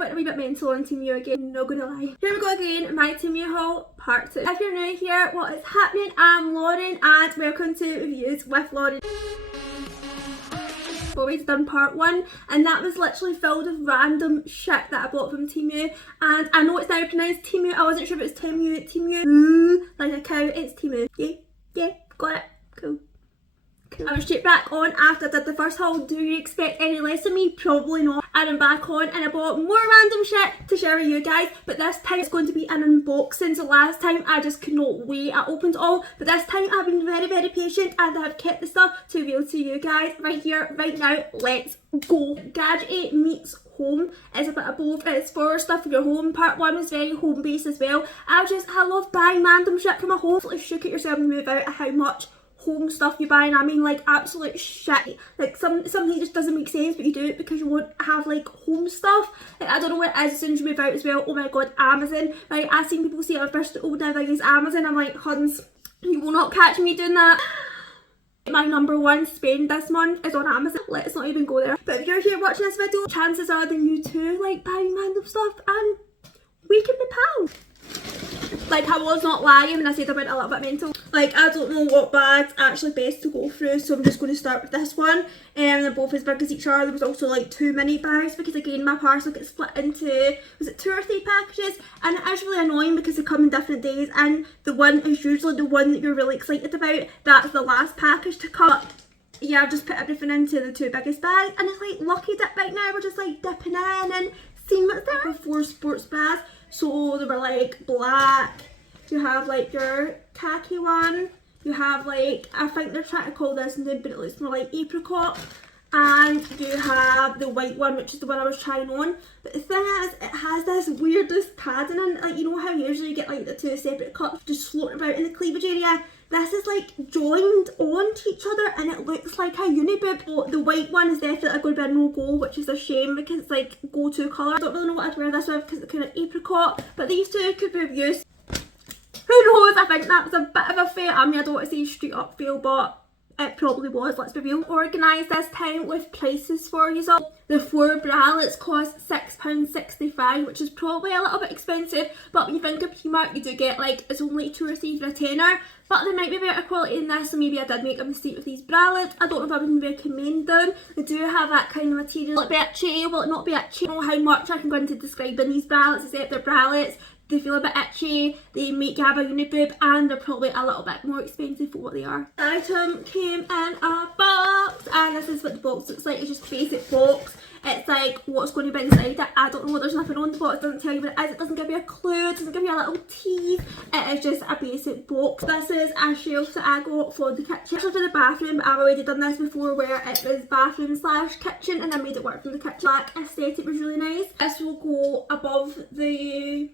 went a wee bit mental on Temu again, not gonna lie. Here we go again, my Temu haul part 2. If you're new here, what is happening? I'm Lauren and welcome to Reviews with Lauren. I've already done part 1 and that was literally filled with random shit that I bought from Temu, and I know it's now pronounced Temu. I wasn't sure if it's Temu, like a cow. It's Temu. Yeah, got it. Cool. I was straight back on after I did the first haul. Do you expect any less of me? Probably not. And I'm back on and I bought more random shit to share with you guys, but this time it's going to be an unboxing. So last time I just could not wait, I opened it all, but this time I've been very patient and I have kept the stuff to reveal to you guys right here, right now. Let's go. Gadget meets home is a bit of both. It's for stuff for your home. Part 1 was very home based as well. I love buying random shit for my home. Like, shook at yourself and move out at how much home stuff you buy, and I mean like absolute shit. Like something just doesn't make sense, but you do it because you want to have like home stuff. Like, I don't know what it is as soon as you move out as well. Oh my god, Amazon. Right, I've seen people say I've wished old now I use Amazon. I'm like, huns, you will not catch me doing that. My number 1 spend this month is on Amazon. Let's not even go there. But if you're here watching this video, chances are that you too like buying random stuff and we can be pals. Like, I was not lying when I said I went a little bit mental. Like, I don't know what bag's actually best to go through, so I'm just going to start with this one. They're both as big as each other. There was also like 2 mini bags because again my parcel gets split into, was it 2 or 3 packages? And it is really annoying because they come in different days and the one is usually the one that you're really excited about. That's the last package to come. Yeah, I've just put everything into the 2 biggest bags and it's like lucky dip right now. We're just like dipping in and seeing what's there. For 4 sports bags. So they were like black, you have like your khaki one, you have like, I think they're trying to call this something but it looks more like apricot, and you have the white one which is the one I was trying on. But the thing is, it has this weirdest padding in it. Like, you know how usually you get like the 2 separate cups just floating about in the cleavage area? This is like joined onto each other and it looks like a uniboob. So the white one is definitely going to be a no-go, which is a shame because it's like go-to colour. I don't really know what I'd wear this with because it's kind of apricot, but these 2 could be of use. Who knows? I think that was a bit of a fail. I mean, I don't want to say straight up fail, but it probably was, let's be real. Organised this time with prices for you. So the 4 bralettes cost £6.65, which is probably a little bit expensive, but when you think of Primark you do get like, it's only 2 or 3 for a tenner, but they might be better quality than this, so maybe I did make a mistake with these bralettes. I don't know if I would recommend them. They do have that kind of material. Will it be itchy? Will it not be itchy? I don't know how much I can go into describing these bralettes, except they're bralettes. They feel a bit itchy, they make you have a uniboob, and they're probably a little bit more expensive for what they are. The item came in a box, and this is what the box looks like. It's just a basic box. It's like what's going to be inside it. I don't know, there's nothing on the box, it doesn't tell you what it is, it doesn't give you a clue, it doesn't give you a little tease. It is just a basic box. This is a shelf that I got for the kitchen. Actually for the bathroom, I've already done this before where it was bathroom slash kitchen and I made it work from the kitchen. Black aesthetic was really nice. This will go above the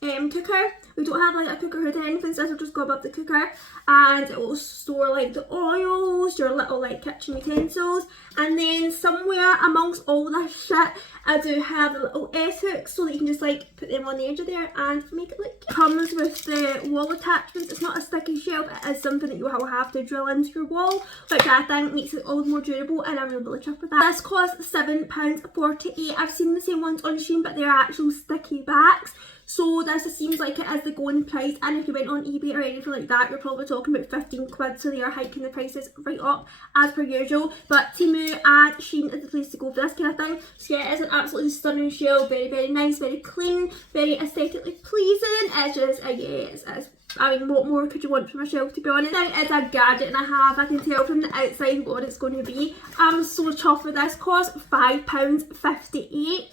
cooker. We don't have like a cooker hood or anything, so this will just go above the cooker, and it will store like the oils, your little like kitchen utensils. And then somewhere amongst all this shit I do have the little S-hooks so that you can just like put them on the edge of there and make it look cute. Comes with the wall attachments. It's not a sticky shelf, it is something that you will have to drill into your wall, which I think makes it all the more durable, and I'm really chuffed with that. This costs £7.48. I've seen the same ones on Shein, but they're actual sticky backs. So this seems like it is the going price, and if you went on eBay or anything like that, you're probably talking about 15 quid, so they are hiking the prices right up as per usual. But Temu and Shein is the place to go for this kind of thing. So yeah, it's an absolutely stunning shelf, very nice, very clean, very aesthetically pleasing. It's just, it's I mean, what more could you want from a shelf, to be honest? It's a gadget and a half. I can tell from the outside what it's going to be. I'm so chuffed with this. Cost £5.58.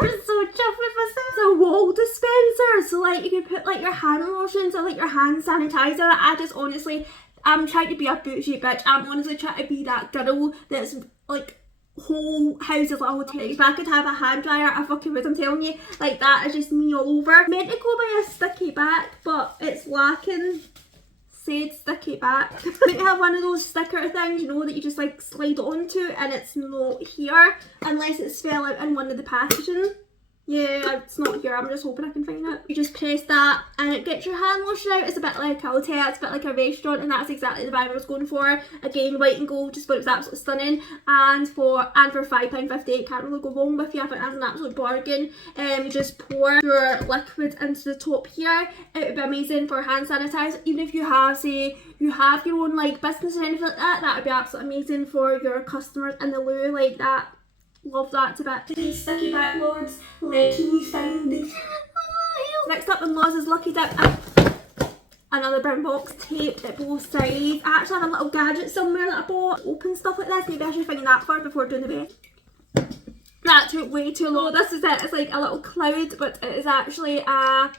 I'm so chuffed with myself. It's a wall dispenser, so like you can put like your hand lotions or like your hand sanitizer. I just honestly, I'm trying to be a bougie bitch. I'm honestly trying to be that girl that's like whole houses like a hotel. If I could have a hand dryer, I fucking would, I'm telling you. Like, that is just me all over. Meant to go by a sticky back, but it's lacking said sticky back. I have one of those sticker things, you know, that you just like slide it onto, and it's not here unless it's fell out in one of the packaging. Yeah, it's not here, I'm just hoping I can find it. You just press that and it gets your hand lotion out. It's a bit like, I'll tell you, it's a bit like a restaurant, and that's exactly the vibe I was going for. Again, white and gold, just thought it was absolutely stunning. And for £5.50, can't really go wrong with you. I think that's an absolute bargain. You just pour your liquid into the top here. It would be amazing for hand sanitizer. Even if you have, say, you have your own like business or anything like that, that would be absolutely amazing for your customers in the loo like that. Love that to bits. Sticky back lords, let me find the next up in Laws is Lucky Dip. Another brown box taped at both sides. I actually have a little gadget somewhere that I bought. Open stuff like this. Maybe I should find that first before doing the best. That took way too long. This is it. It's like a little cloud, but it is actually a...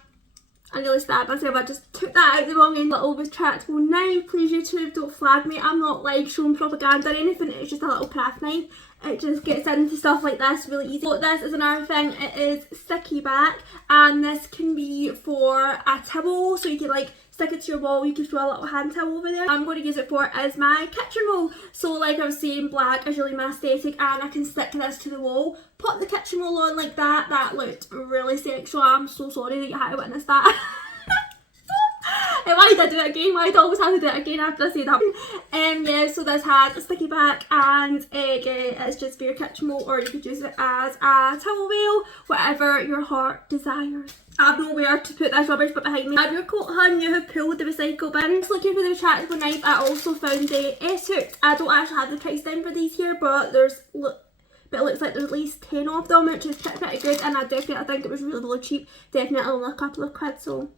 I nearly stabbed myself. I just took that out the wrong end. Little retractable knife. Please YouTube, don't flag me. I'm not like showing propaganda or anything. It's just a little craft knife. It just gets into stuff like this really easy. So this is another thing. It is sticky back, and this can be for a towel, so you can like stick it to your wall. You can throw a little hand towel over there. I'm going to use it for is my kitchen roll. So like I was saying, black is really my aesthetic, and I can stick this to the wall. Put the kitchen roll on like that. That looked really sexual. I'm so sorry that you had to witness that. Why did I do it again? Why did I always have to do it again after I say that? Yeah, so this has a sticky back, and it's just for your kitchen roll, or you could use it as a towel rail, whatever your heart desires. I have nowhere to put this rubbish but behind me. Have your coat hun, you have pulled the recycle bin. Just looking for the retractable knife, I also found the S-hook. I don't actually have the price down for these here, but there's but it looks like there's at least 10 of them, which is pretty good, and I definitely think it was really cheap. Definitely only a couple of quid, so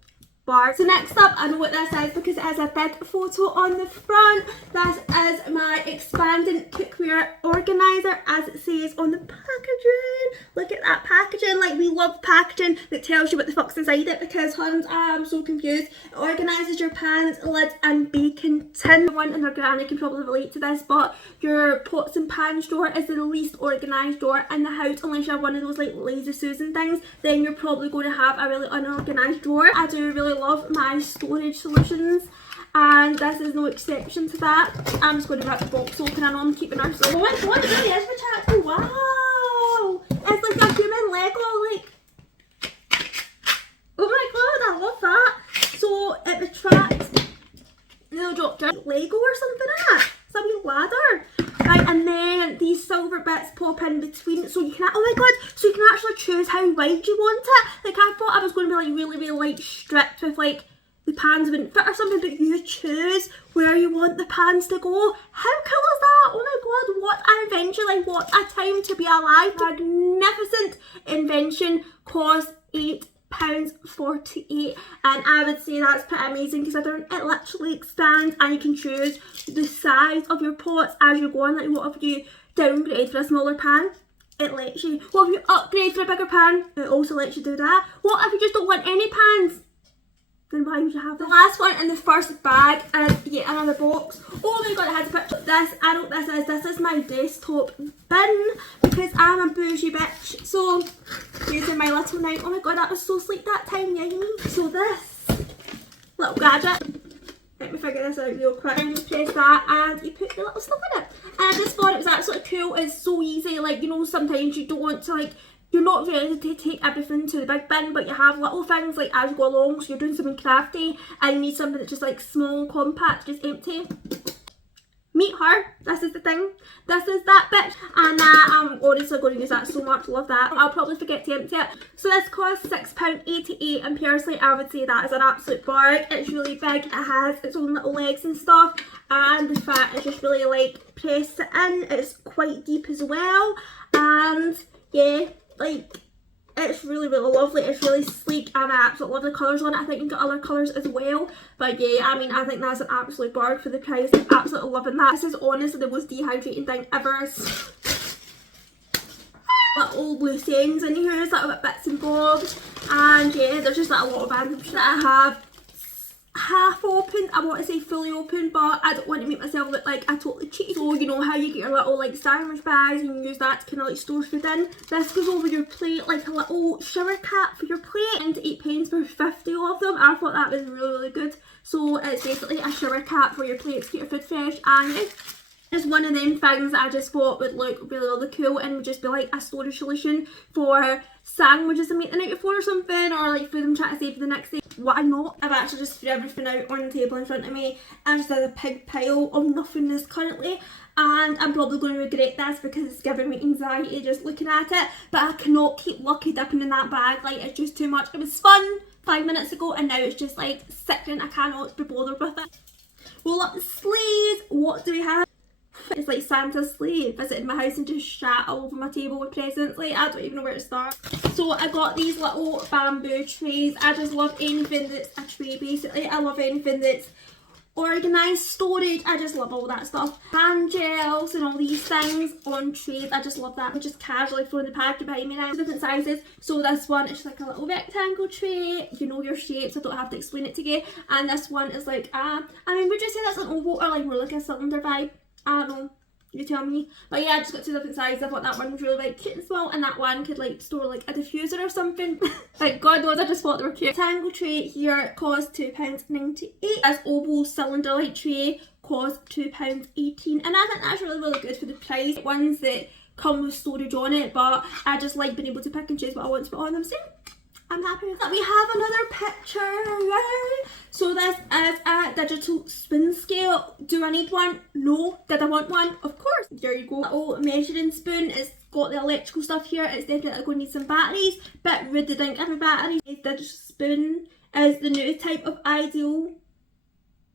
bar. So next up, I know what this is because it has a big photo on the front. This is my expanding cookware organiser, as it says on the packaging. Look at that packaging. Like, we love packaging that tells you what the fuck's inside it, because huns, I'm so confused. It organises your pans, lids and baking tin. One and their granny can probably relate to this, but your pots and pans drawer is the least organised drawer in the house, unless you have one of those like lazy Susan things. Then you're probably going to have a really unorganised drawer. I do really love my storage solutions, and this is no exception to that. I'm just going to rip the box open. I know I'm keeping our so what it really is retractable. Wow, it's like a human Lego, like, oh my god, I love that. So it retracts, no, dropped down Lego or something like that. It's a wee ladder. Right, and then these silver bits pop in between, so you can, oh my god, so you can actually choose how wide you want it. Like, I thought I was going to be like really like strict with like the pans wouldn't fit or something, but you choose where you want the pans to go. How cool is that? Oh my god, what an invention. Like, what a time to be alive. Magnificent invention. Cost £8.48, and I would say that's pretty amazing, considering it literally expands and you can choose the size of your pots as you're going. Like, what if you downgrade for a smaller pan? It lets you. What if you upgrade for a bigger pan? It also lets you do that. What if you just don't want any pans? Then why would you have this? The last one in the first bag is yet another box. Oh my god, I had to picture this. I know what this is. This is my desktop bin, because I'm a bougie bitch. So, using my little knife. Oh my god, that was so sleek that time, yay me. So this little gadget, let me figure this out real quick. And you press that and you put the little stuff in it. And I just thought it was absolutely cool. It's so easy. Like, you know, sometimes you don't want to like, you're not ready to take everything to the big bin, but you have little things like as you go along, so you're doing something crafty and you need something that's just like small, compact, just empty. Meet her. This is the thing. This is that bitch. And I'm honestly going to use that so much. Love that. I'll probably forget to empty it. So this costs £6.88, and personally I would say that is an absolute bargain. It's really big. It has its own little legs and stuff, and the fat is just really like press it in. It's quite deep as well, and yeah, like, it's really lovely. It's really sleek, and I absolutely love the colours on it. I think you can get other colours as well, but yeah, I mean, I think that's an absolute bargain for the price. I'm absolutely loving that. This is honestly the most dehydrating thing ever. Little loose ends in here, little bits and bobs, and yeah, there's just like a lot of items that I have half open. I want to say fully open, but I don't want to make myself look like I totally cheated. So you know how you get your little like sandwich bags and you use that to kind of like store food in. This goes over your plate like a little shower cap for your plate, and £8 for 50 of them. I thought that was really good. So it's basically a shower cap for your plate to keep your food fresh, and yeah, It's one of them things that I just thought would look really, really cool and would just be like a storage solution for sandwiches to make the night before or something, or like food I'm trying to save for the next day. Why not? I've actually just threw everything out on the table in front of me and just had a big pile of nothingness currently, and I'm probably going to regret this because it's giving me anxiety just looking at it, but I cannot keep lucky dipping in that bag. Like, it's just too much. It was fun 5 minutes ago and now it's just like sickening. I cannot be bothered with it. Roll up the sleeves. What do we have? It's like Santa's sleigh visited my house and just shat all over my table with presents. Like, I don't even know where to start. So I got these little bamboo trays. I just love anything that's a tray basically. I love anything that's organised storage. I just love all that stuff. Hand gels and all these things on trays. I just love that. I'm just casually throwing the packet behind me now. Different sizes. So this one is just like a little rectangle tray. You know your shapes. I don't have to explain it to you. And this one is like I mean, would you say that's an oval or like more like a cylinder vibe? I don't know, you tell me. But yeah, I just got 2 different sizes. I thought that one was really like cute and small, and that one could like store like a diffuser or something. Like, God knows, I just thought they were cute. Tangle tray here cost £2.98. This oval cylinder light tray cost £2.18, and I think that's really, really good for the price. Ones that come with storage on it, but I just like being able to pick and choose what I want to put on them. So I'm happy with that. We have another picture. So this is a digital spoon scale. Do I need one? No. Did I want one? Of course. There you go. Little measuring spoon. It's got the electrical stuff here. It's definitely going to need some batteries. Bit rude to think every battery. This digital spoon is the new type of ideal.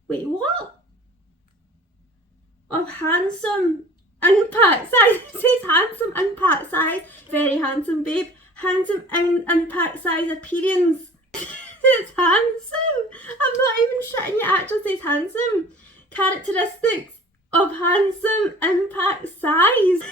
Wait, what? Of handsome impact size. It says handsome impact size. Very handsome, babe. Handsome impact size appearance. It's handsome. I'm not even shitting, it actually says handsome. Characteristics of handsome impact size.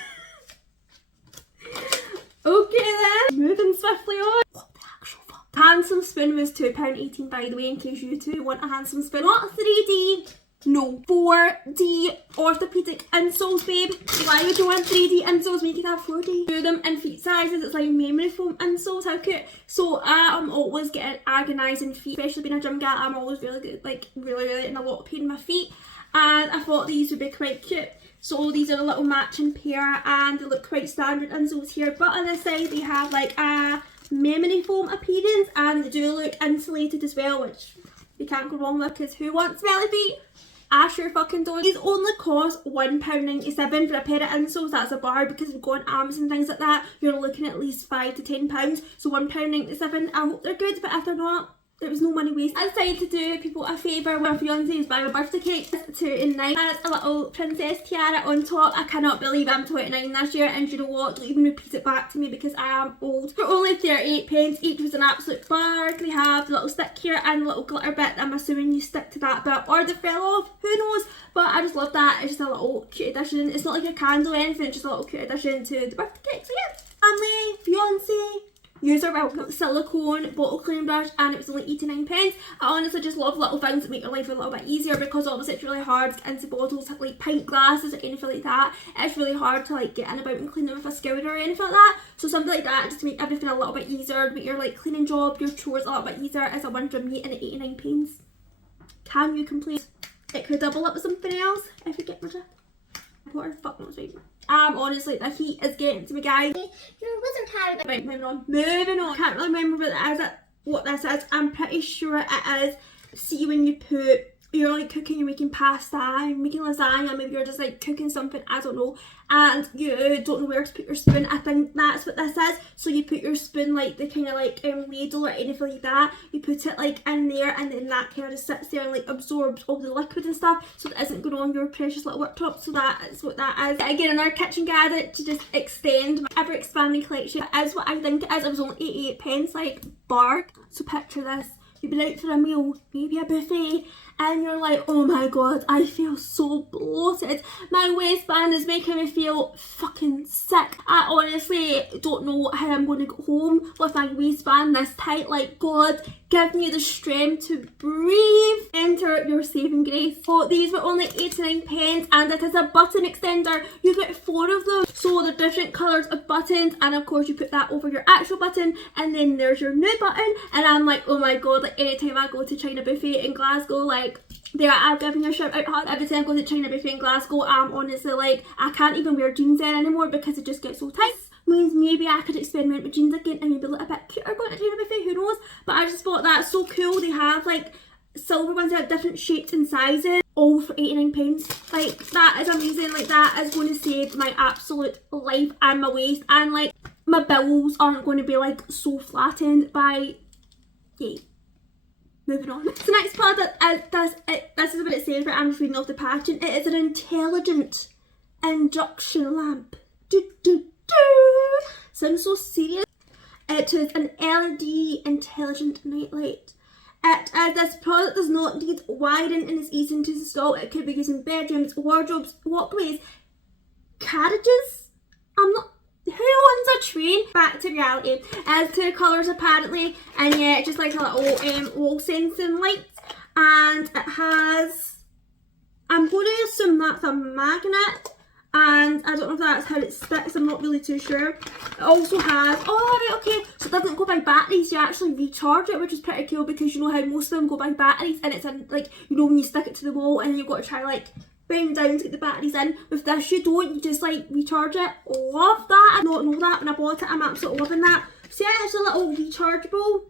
Okay then. Moving swiftly on. What the actual fuck? Handsome spoon was £2.18 by the way, in case you two want a handsome spoon. Not 3D. No, 4D orthopedic insoles, babe. Why would you want 3D insoles when you can have 4D? Do them in feet sizes. It's like memory foam insoles. How cute. So I'm always getting agonising feet, especially being a gym gal. I'm always really good, like really in a lot of pain in my feet, and I thought these would be quite cute. So these are a little matching pair and they look quite standard insoles here, but on the side they have like a memory foam appearance and they do look insulated as well, which you can't go wrong with, because who wants smelly feet? I sure fucking don't. These only cost £1.97 for a pair of insoles. That's a bar, because if you go on Amazon and things like that, you're looking at least £5 to £10. So £1.97. I hope they're good, but if they're not, there was no money wasted. I decided to do people a favour when my fiance was buying my birthday cake. Tonight has a little princess tiara on top. I cannot believe I'm 29 this year, and you know what? Don't even repeat it back to me because I am old. For only 38p each was an absolute bargain. We have the little stick here and the little glitter bit. I'm assuming you stick to that bit or they fell off. Who knows? But I just love that. It's just a little cute addition. It's not like a candle or anything. It's just a little cute addition to the birthday cake. So yeah, family, fiance. User welcome. Silicone bottle cleaning brush, and it was only 89p. I honestly just love little things that make your life a little bit easier, because obviously it's really hard to get into bottles like pint glasses or anything like that. It's really hard to like get in about and clean them with a scourer or anything like that. So something like that just to make everything a little bit easier, make your like cleaning job, your chores a little bit easier, is a wonder of meat, and at 89p. Can you complain? It could double up with something else if you get my drift. What the fuck knows, right? Honestly, the heat is getting to me, guys. Your wasn't tired. Right, moving on. I can't really remember what this is. I'm pretty sure it is. See, when you put, you're like cooking, you're making pasta, you're making lasagna, maybe you're just like cooking something, I don't know, and you don't know where to put your spoon. I think that's what this is. So you put your spoon like the kind of like ladle or anything like that, you put it like in there, and then that kind of just sits there and like absorbs all the liquid and stuff, so it isn't going on your precious little worktop. So that is what that is. Again, another kitchen gadget to just extend my ever expanding collection. It is what I think it is. It was only 88p, like barg. So picture this. You've been out for a meal, maybe a buffet, and you're like, oh my god, I feel so bloated. My waistband is making me feel fucking sick. I honestly don't know how I'm going to go home with my waistband this tight. Like, God, give me the strength to breathe. Enter your saving grace. So these were only 89p, and it is a button extender. You get 4 of them. So they're different colours of buttons, and of course you put that over your actual button, and then there's your new button. And I'm like, oh my god, like anytime I go to China Buffet in Glasgow, like like, I've given you a shout out every time I go to China Buffet in Glasgow. I'm honestly like, I can't even wear jeans there anymore because it just gets so tight. Means maybe I could experiment with jeans again and maybe look a bit cuter going to China Buffet, who knows. But I just thought that's so cool. They have like silver ones that have different shapes and sizes, all for £89. Like, that is amazing. Like, that is going to save my absolute life and my waist, and like my bills aren't going to be like so flattened by, yay. Moving on. The next product is this is what it says, but I'm just reading off the packaging. It is an intelligent induction lamp. Sounds so serious. It is an LED intelligent nightlight. This product does not need wiring and is easy to install. It could be used in bedrooms, wardrobes, walkways, carriages. Who owns a train? Back to reality. It has 2 colours apparently, and yeah, just like a little wall sensing light. And it has, I'm going to assume that's a magnet, and I don't know if that's how it sticks, I'm not really too sure. It also has, oh right, okay, so it doesn't go by batteries, you actually recharge it, which is pretty cool, because you know how most of them go by batteries, and it's in, like, you know, when you stick it to the wall and you've got to try like bend down to get the batteries in. With this you don't, you just like recharge it. Love that. I did not know that when I bought it. I'm absolutely loving that. So yeah, it's a little rechargeable,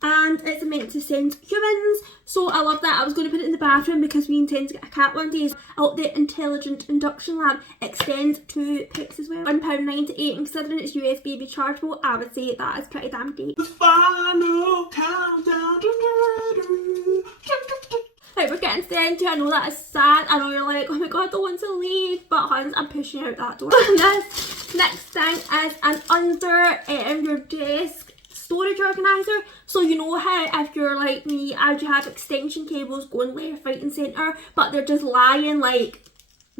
and it's meant to send humans, so I love that. I was going to put it in the bathroom because we intend to get a cat one day. The intelligent induction lamp extends to pets as well. £1.98, and considering it's USB rechargeable, I would say that is pretty damn great. The final countdown. Right, we're getting to the end here. I know that is sad. I know you're like, oh my god, I don't want to leave, but huns, I'm pushing out that door. This next thing is an under your desk storage organizer. So you know how if you're like me, as you have extension cables going left, right and centre, but they're just lying like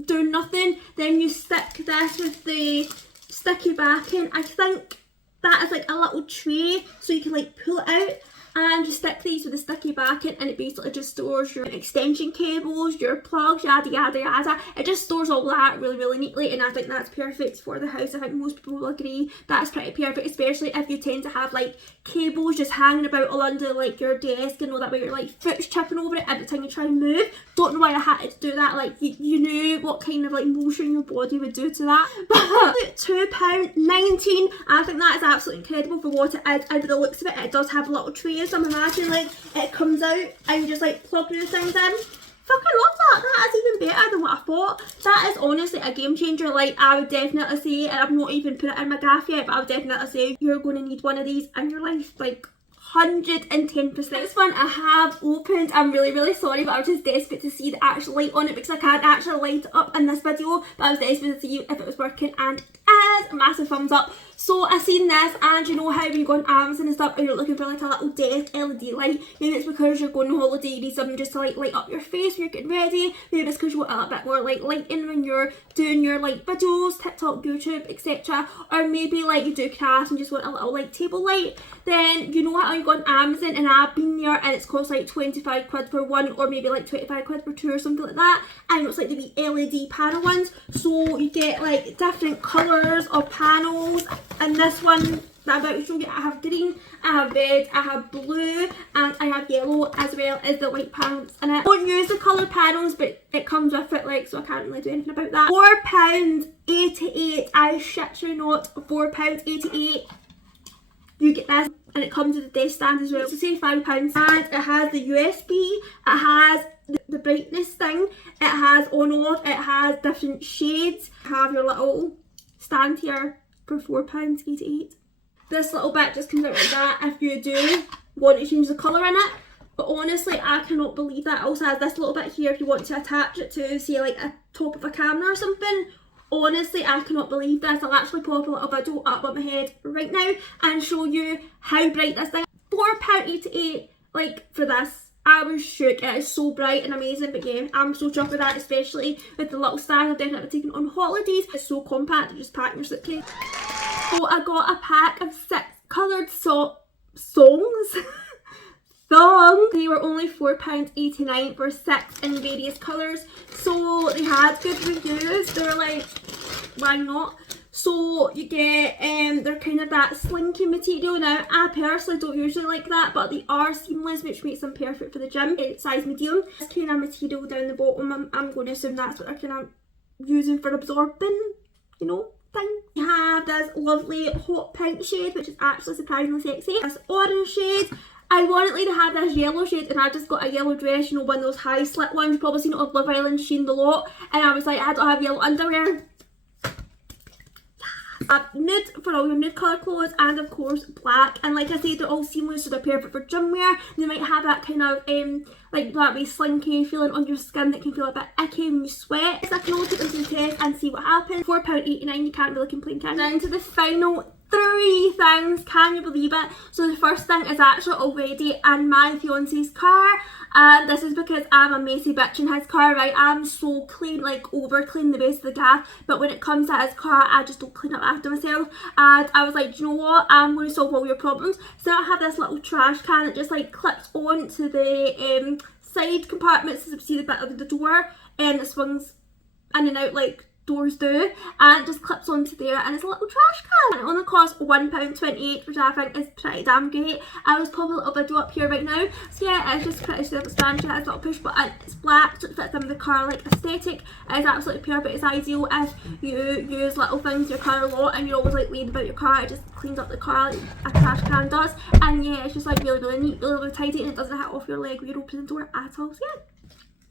doing nothing, then you stick this with the sticky backing. I think that is like a little tray, so you can like pull it out and you stick these with a sticky backing, and it basically just stores your extension cables, your plugs, yada yada yada. It just stores all that really really neatly, and I think that's perfect for the house. I think most people will agree that's pretty perfect, especially if you tend to have like cables just hanging about all under like your desk, and all that way your like foot's chipping over it every time you try and move. Don't know why I had to do that. Like you knew what kind of like motion your body would do to that. But £2.19, I think that is absolutely incredible for what it is. And by the looks of it, it does have little trays. So I'm imagining like it comes out and you just like plug new things in. Fucking love that. That is even better than what I thought. That is honestly a game changer. Like, I would definitely say, and I've not even put it in my gaff yet, but I would definitely say you're going to need one of these in your life. Like, 110%. This one I have opened. I'm really really sorry, but I was just desperate to see the actual light on it because I can't actually light it up in this video, but I was desperate to see if it was working, and it is. A massive thumbs up. So I seen this, and you know how when you go on Amazon and stuff and you're looking for like a little desk LED light, maybe it's because you're going on holiday, you need something just to like light up your face when you're getting ready, maybe it's because you want a little bit more like lighting when you're doing your like videos, TikTok, YouTube, etc, or maybe like you do crafts and just want a little like table light. Then you know how you go on Amazon, and I've been there and it's cost like 25 quid for one, or maybe like 25 quid for two or something like that, and it's like the wee LED panel ones, so you get like different colours of panels. And this one that I'm about to show you, I have green, I have red, I have blue, and I have yellow, as well as the white panels in it. I don't use the colour panels, but it comes with it, like, so I can't really do anything about that. £4.88, I shit you not, £4.88. You get this, and it comes with a desk stand as well, so say £5, and it has the USB, it has the brightness thing, it has on off, it has different shades, you have your little stand here for £4.88. This little bit just comes out like that if you do want to change the colour in it, but honestly I cannot believe that. It also has this little bit here if you want to attach it to say like a top of a camera or something. Honestly, I cannot believe this. I'll actually pop a little video up on my head right now and show you how bright this thing is. £4.88 like for this. I was shook. It is so bright and amazing, but yeah, I'm so chuffed with that, especially with the little stand. I've definitely taken it on holidays. It's so compact, you just pack in your suitcase. So I got a pack of 6 coloured songs. They were only £4.89 for 6 in various colours. So they had good reviews. They were like, why not? So you get, they're kind of that slinky material. Now, I personally don't usually like that, but they are seamless, which makes them perfect for the gym. It's size medium. This kind of material down the bottom, I'm going to assume that's what they're kind of using for absorbing, you know, thing. You have this lovely hot pink shade, which is actually surprisingly sexy. This orange shade. Ironically, they had this yellow shade, and I just got a yellow dress, you know, one of those high slit ones. You've probably seen it on Love Island, Sheen a lot. And I was like, I don't have yellow underwear. Nude for all your nude colour clothes, and of course black. And like I said, they're all seamless, so they're perfect for gym wear. They might have that kind of like that wee slinky feeling on your skin that can feel a bit icky when you sweat. So I can always put them to the test and see what happens. £4.89, you can't really complain, can you? Down to the final 3 things, can you believe it? So the first thing is actually already in my fiance's car, and this is because I'm a messy bitch in his car, right? I'm so clean, like over clean the base of the gaff, but when it comes to his car, I just don't clean up after myself. And I was like, do you know what, I'm going to solve all your problems. So I have this little trash can that just like clips onto the side compartments, so you see the bit of the door, and it swings in and out like doors do, and it just clips onto there, and it's a little trash can. And it only costs £1.28, which I think is pretty damn great. I was probably a little video up here right now, so yeah, it's just pretty self-explanatory. It's a little push button, it's black, so it fits in the car like aesthetic. It is absolutely perfect. It's ideal if you use little things in your car a lot and you're always like laying about your car. It just cleans up the car like a trash can does, and yeah, it's just like really really neat, really really tidy, and it doesn't hit off your leg when you're opening the door at all. So yeah,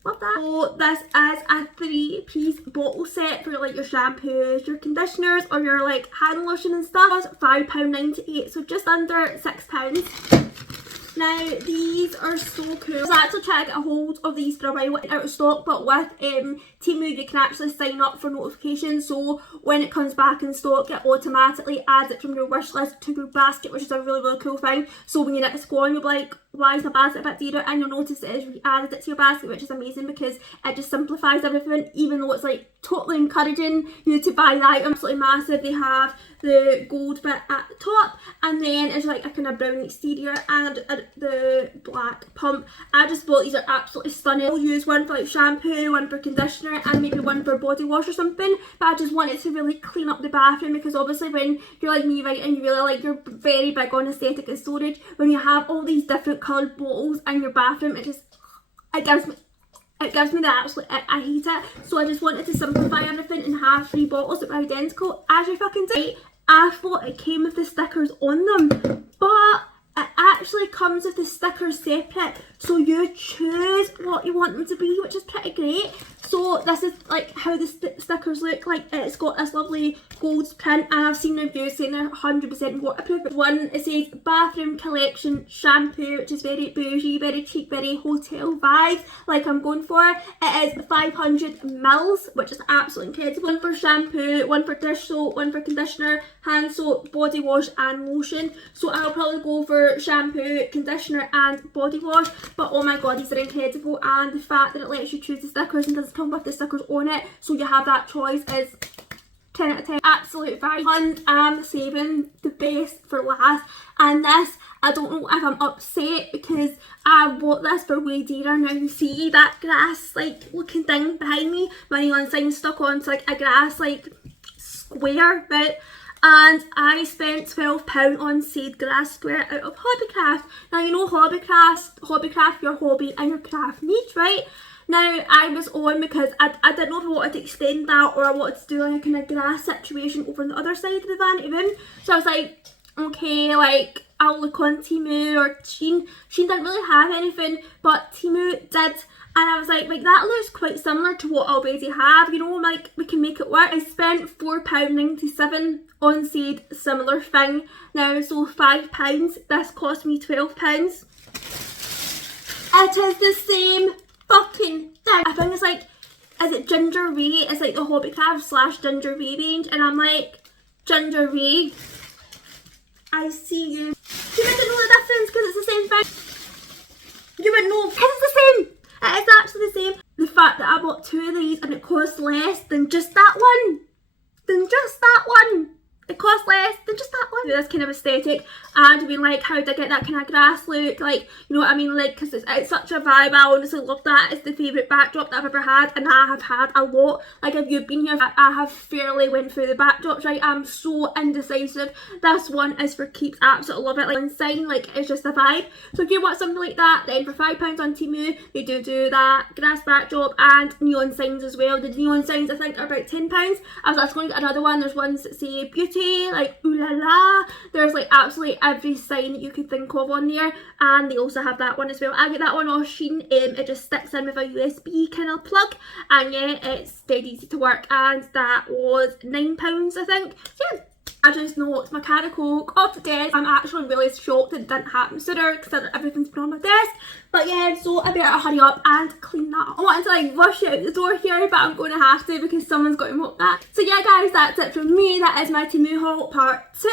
love that. So this is a 3-piece bottle set for like your shampoos, your conditioners, or your like hand lotion and stuff. It's £5.98, so just under £6. Now these are so cool. I was actually trying to get a hold of these for a while, out of stock, but with Temu you can actually sign up for notifications, so when it comes back in stock it automatically adds it from your wish list to your basket, which is a really really cool thing. So when you next go on, you'll be like, why is my basket a bit dearer, and you'll notice it is added it to your basket, which is amazing because it just simplifies everything, even though it's like totally encouraging you to buy the item. Absolutely massive. They have the gold bit at the top, and then it's like a kind of brown exterior and the black pump. I just thought these are absolutely stunning. I'll use one for like shampoo, one for conditioner, and maybe one for body wash or something, but I just wanted to really clean up the bathroom, because obviously when you're like me, right, and you really like, you're very big on aesthetic and storage, when you have all these different coloured bottles in your bathroom, it gives me the absolute ick. I hate it. So I just wanted to simplify everything and have 3 bottles that were identical as you fucking say. I thought it came with the stickers on them, but it actually comes with the stickers separate, so you choose what you want them to be, which is pretty great. So this is like how the stickers look like. It's got this lovely gold print, and I've seen reviews saying they're 100% waterproof. One, it says bathroom collection shampoo, which is very bougie, very cheap, very hotel vibes, like I'm going for. It is 500 mils, which is absolutely incredible. One for shampoo, one for dish soap, one for conditioner, hand soap, body wash and lotion. So I'll probably go for shampoo, conditioner and body wash, but oh my god, these are incredible. And the fact that it lets you choose the stickers and doesn't come with the stickers on it, so you have that choice, is 10 out of 10. Absolute vibe. And I'm saving the best for last, and this, I don't know if I'm upset because I bought this for way dearer. Now you see that grass like looking thing behind me, my neon sign stuck onto like a grass like square bit, and I spent £12 on said grass square out of Hobbycraft. Now you know Hobbycraft, your hobby and your craft needs, right? Now I was on because I didn't know if I wanted to extend that or I wanted to do like a kind of grass situation over on the other side of the vanity room. So I was like, okay, like I'll look on Temu or Sheen. Sheen didn't really have anything, but Temu did. And I was like that looks quite similar to what I already have, you know, like we can make it work. I spent £4.97 on said similar thing. Now, so £5, this cost me £12. It is the same fucking thing. I think it's like, is it Ginger Ray? It's like the Hobbycraft / Ginger Ray range, and I'm like, Ginger Ray, I see you. You wouldn't know the difference because it's the same thing. You wouldn't know because it's the same. It is actually the same. The fact that I bought 2 of these and it costs less than just that one. it costs less than just that one. This kind of aesthetic, and I mean, like, how did I get that kind of grass look, like, you know what I mean, like, because it's such a vibe. I honestly love that. It's the favourite backdrop that I've ever had, and I have had a lot. Like, if you've been here, I have fairly went through the backdrops, right? I'm so indecisive. This one is for keeps. Absolutely love it. Like, insane, like, it's just a vibe. So if you want something like that, then for £5 on Temu, you do that grass backdrop and neon signs as well. The neon signs, I think, are about £10. I was actually going to get another one. There's ones that say beauty, like ooh la la. There's like absolutely every sign that you could think of on there, and they also have that one as well. I get that one off Shein. It just sticks in with a USB kind of plug, and yeah, it's dead easy to work, and that was £9, I think. So yeah, I just knocked my can of Coke off the desk. I'm actually really shocked it didn't happen sooner because everything's been on my desk. But yeah, so I better hurry up and clean that up. I wanted to like rush out the door here, but I'm going to have to because someone's got to mop that. So yeah guys, that's it from me. That is my Temu haul part 2.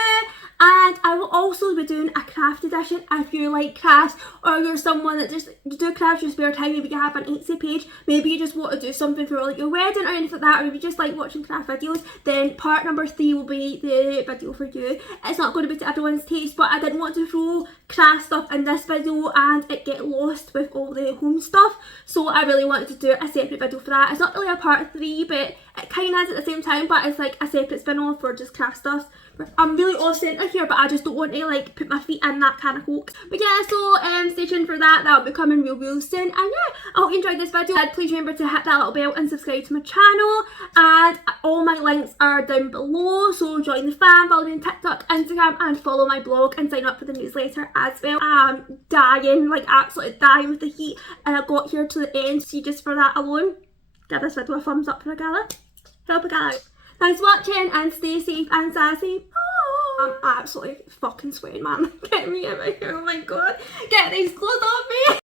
And I will also be doing a craft edition if you like crafts, or you're someone that just do crafts in your spare time. Maybe you have an Etsy page, maybe you just want to do something for like your wedding or anything like that, or maybe you just like watching craft videos, then part number 3 will be the video for you. It's not going to be to everyone's taste, but I didn't want to throw craft stuff in this video and it get lost with all the home stuff, so I really wanted to do a separate video for that. It's not really a part 3, but it kind of is at the same time, but it's like a separate spin-off for just craft stuff. I'm really off centre here, but I just don't want to like put my feet in that can of Coke. But yeah, so stay tuned for that. That'll be coming real soon. And yeah, I hope you enjoyed this video. Please remember to hit that little bell and subscribe to my channel. And all my links are down below. So join the fam, follow me on TikTok, Instagram, and follow my blog and sign up for the newsletter as well. I'm dying, like absolutely dying with the heat, and I got here to the end. So just for that alone, give this video a thumbs up for a gala. Help a gala out. Thanks for watching and stay safe and sassy. Bye. I'm absolutely fucking sweating, man. Get me out of here. Oh my god. Get these clothes off me.